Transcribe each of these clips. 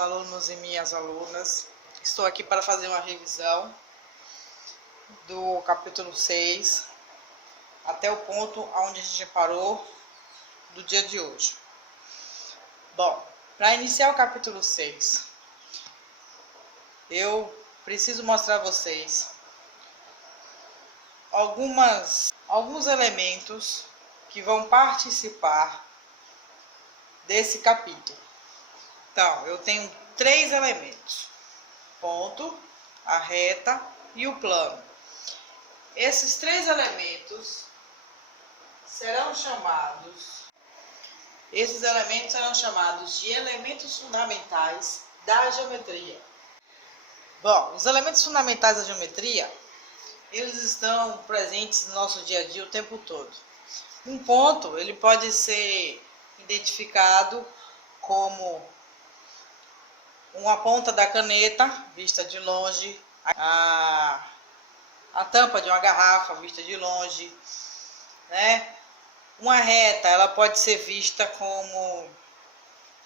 alunos e minhas alunas. Estou aqui para fazer uma revisão do capítulo 6 até o ponto onde a gente parou do dia de hoje. Bom, para iniciar o capítulo 6, eu preciso mostrar a vocês alguns elementos que vão participar desse capítulo. Então, eu tenho 3 elementos: ponto, a reta e o plano. Esses 3 elementos serão chamados de elementos fundamentais da geometria. Bom, os elementos fundamentais da geometria, eles estão presentes no nosso dia a dia o tempo todo. Um ponto, ele pode ser identificado como uma ponta da caneta vista de longe, a tampa de uma garrafa vista de longe, né? Uma reta, ela pode ser vista como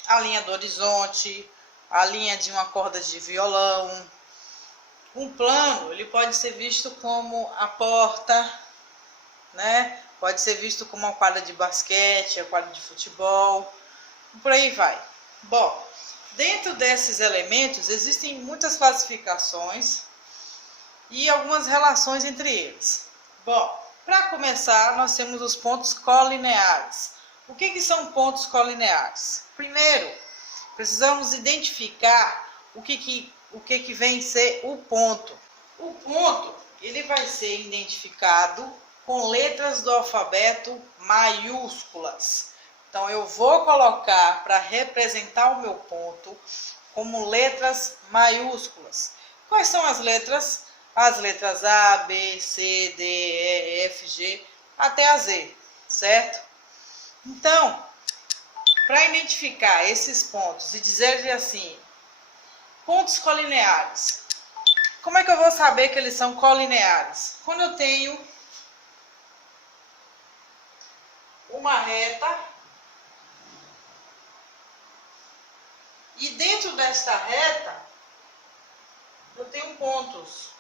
a linha do horizonte, a linha de uma corda de violão. Um plano, ele pode ser visto como a porta, né? Pode ser visto como uma quadra de basquete, a quadra de futebol, por aí vai. Bom, dentro desses elementos existem muitas classificações e algumas relações entre eles. Bom, para começar, nós temos os pontos colineares. O que são pontos colineares? Primeiro, precisamos identificar o que vem ser o ponto. O ponto, ele vai ser identificado com letras do alfabeto maiúsculas. Então, eu vou colocar para representar o meu ponto como letras maiúsculas. Quais são as letras? As letras A, B, C, D, E, F, G, até a Z, certo? Então, para identificar esses pontos e dizer assim, pontos colineares. Como é que eu vou saber que eles são colineares? Quando eu tenho uma reta e dentro desta reta eu tenho pontos.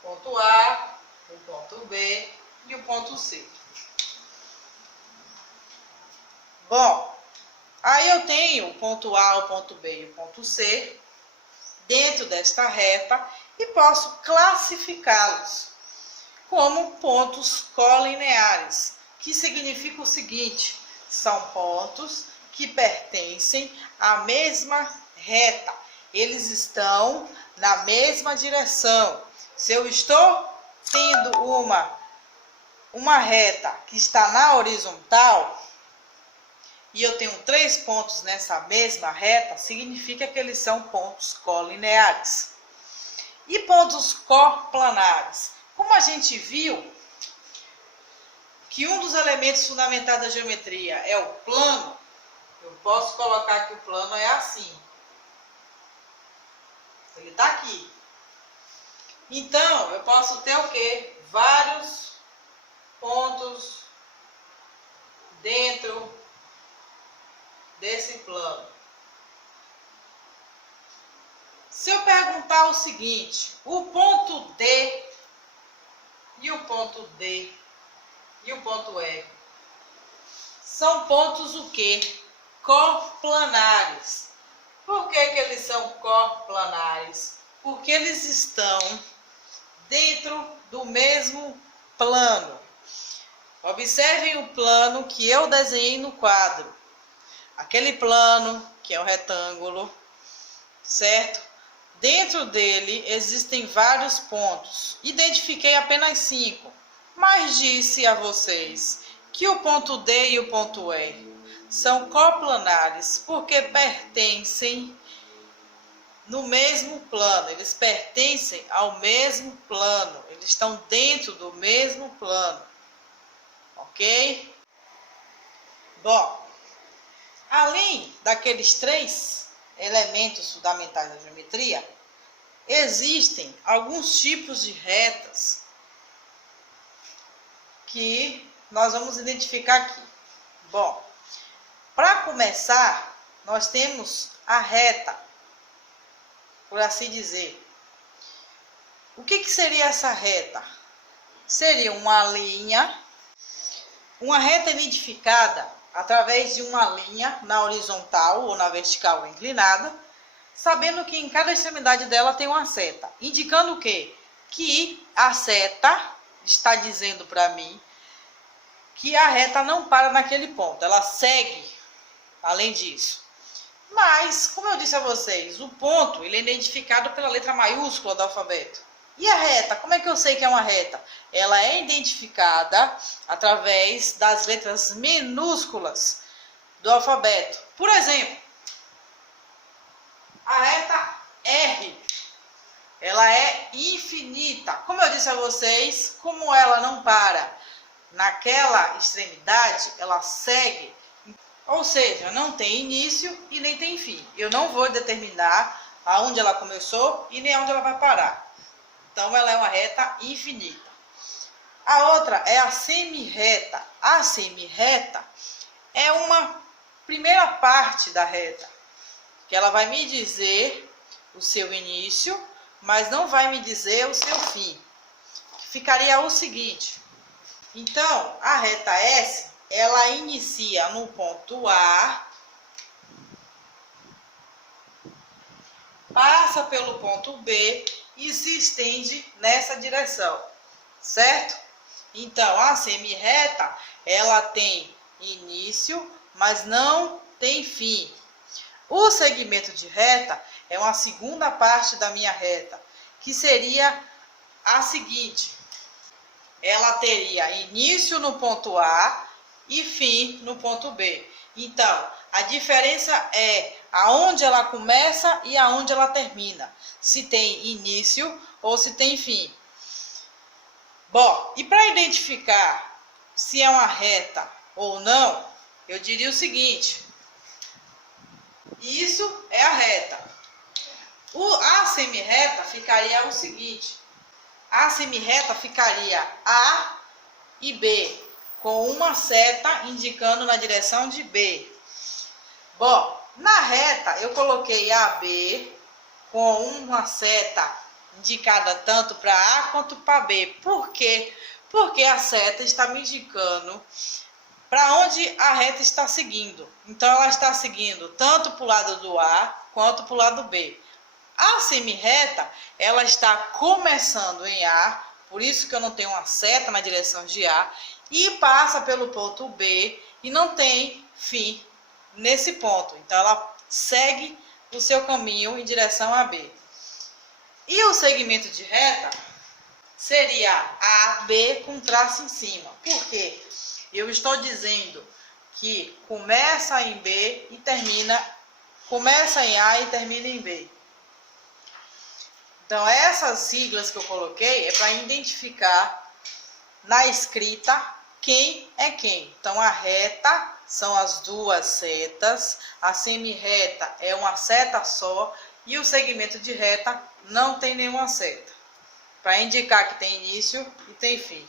Ponto A, o ponto B e o ponto C. Bom, aí eu tenho o ponto A, o ponto B e o ponto C dentro desta reta e posso classificá-los como pontos colineares, que significa o seguinte: são pontos que pertencem à mesma reta, eles estão na mesma direção. Se eu estou tendo uma reta que está na horizontal e eu tenho 3 pontos nessa mesma reta, significa que eles são pontos colineares. E pontos coplanares? Como a gente viu que um dos elementos fundamentais da geometria é o plano, eu posso colocar que o plano é assim. Ele está aqui. Então, eu posso ter o quê? Vários pontos dentro desse plano. Se eu perguntar o seguinte, o ponto D e o ponto D e o ponto E são pontos o quê? Coplanares. Por que eles são coplanares? Porque eles estão dentro do mesmo plano. Observem o plano que eu desenhei no quadro. Aquele plano que é o retângulo, certo? Dentro dele existem vários pontos. Identifiquei apenas 5, mas disse a vocês que o ponto D e o ponto E são coplanares porque pertencem no mesmo plano, eles pertencem ao mesmo plano, eles estão dentro do mesmo plano, ok? Bom, além daqueles 3 elementos fundamentais da geometria, existem alguns tipos de retas que nós vamos identificar aqui. Bom, para começar, nós temos a reta, por assim dizer. O que seria essa reta? Seria uma linha, uma reta identificada através de uma linha na horizontal ou na vertical inclinada, sabendo que em cada extremidade dela tem uma seta, indicando o quê? Que a seta está dizendo para mim que a reta não para naquele ponto, ela segue além disso. Mas, como eu disse a vocês, o ponto ele é identificado pela letra maiúscula do alfabeto. E a reta, como é que eu sei que é uma reta? Ela é identificada através das letras minúsculas do alfabeto. Por exemplo, a reta R, ela é infinita. Como eu disse a vocês, como ela não para naquela extremidade, ela segue. Ou seja, não tem início e nem tem fim. Eu não vou determinar aonde ela começou e nem aonde ela vai parar. Então, ela é uma reta infinita. A outra é a semirreta. A semirreta é uma primeira parte da reta, que ela vai me dizer o seu início, mas não vai me dizer o seu fim. Ficaria o seguinte. Então, a reta S, ela inicia no ponto A, passa pelo ponto B e se estende nessa direção, certo? Então, a semirreta, ela tem início, mas não tem fim. O segmento de reta é uma segunda parte da minha reta, que seria a seguinte. Ela teria início no ponto A e fim no ponto B. Então, a diferença é aonde ela começa e aonde ela termina. Se tem início ou se tem fim. Bom, e para identificar se é uma reta ou não, eu diria o seguinte. Isso é a reta. A semirreta ficaria o seguinte. A semirreta ficaria A e B, com uma seta indicando na direção de B. Bom, na reta eu coloquei AB com uma seta indicada tanto para A quanto para B. Por quê? Porque a seta está me indicando para onde a reta está seguindo. Então, ela está seguindo tanto para o lado do A quanto para o lado B. A semirreta, ela está começando em A, por isso que eu não tenho uma seta na direção de A, e passa pelo ponto B e não tem fim nesse ponto. Então, ela segue o seu caminho em direção a B. E o segmento de reta seria AB com traço em cima. Por quê? Eu estou dizendo que começa em B e começa em A e termina em B. Então, essas siglas que eu coloquei é para identificar na escrita quem é quem. Então, a reta são as duas setas, a semirreta é uma seta só e o segmento de reta não tem nenhuma seta, para indicar que tem início e tem fim.